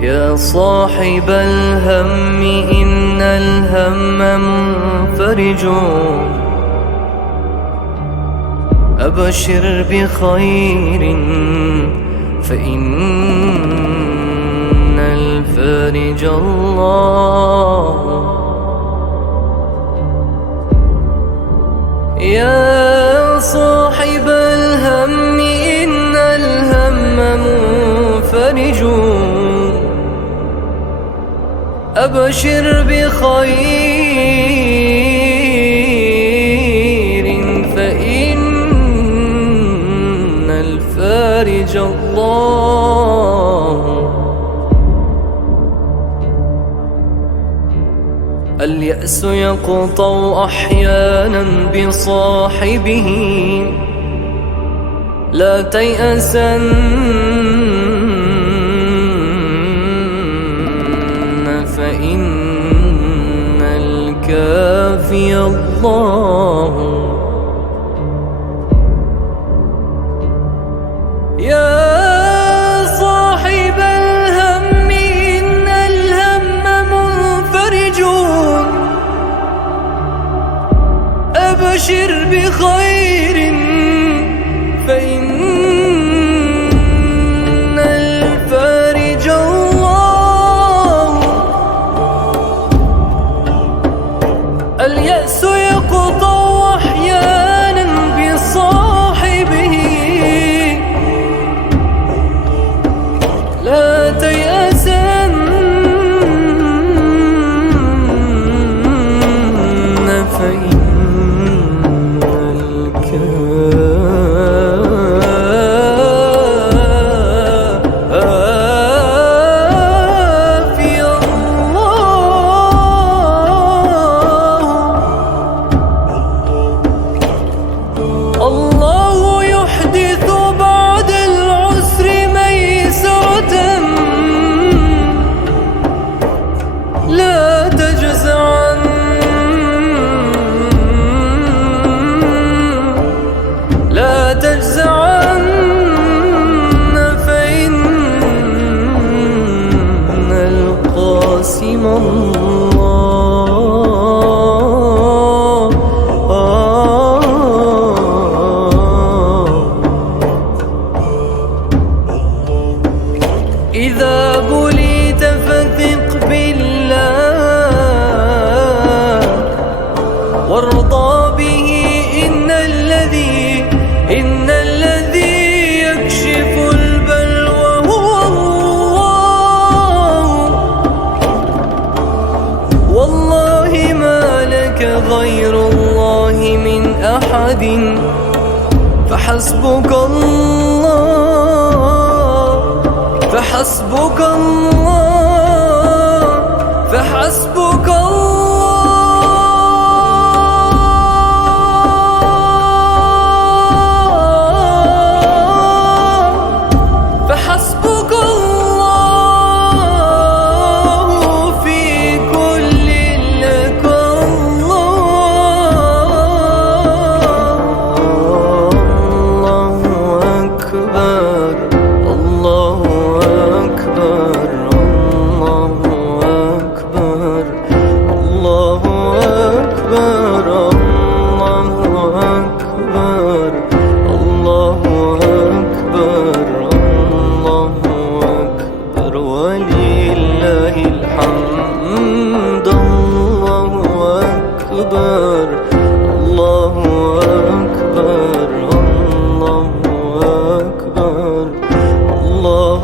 يا صاحب الهم إن الهم منفرج، أبشر بخير فإن الفارج الله. يا صاحب الهم إن الهم منفرج، أبشر بخير فإن الفارج الله. اليأس يقطع أحيانا بصاحبه، لا تيأسن فإن الكافي الله. يا صاحب الهم إن الهم منفرج، أبشر بخير فإن الفارج الله. اليأس يقطع أحيانا بصاحبه، لا تيأسن فإن الله يحدث بعد العسر ميسرة، لا تجزعن لا تجزعن فإن القاسم الله. إذا بليت فثق بالله وارضى به، إن الذي يكشف البلوى هو الله. والله ما لك غير الله من أحد، فحسبك الله، فحسبك الله، فحسبك الله، فحسبك الله في كل لك الله. الله أكبر، الله أكبر، الله أكبر، الله أكبر، الله أكبر، الله أكبر، الله أكبر، ولله الحمد. الله أكبر، الله أكبر، الله أكبر، الله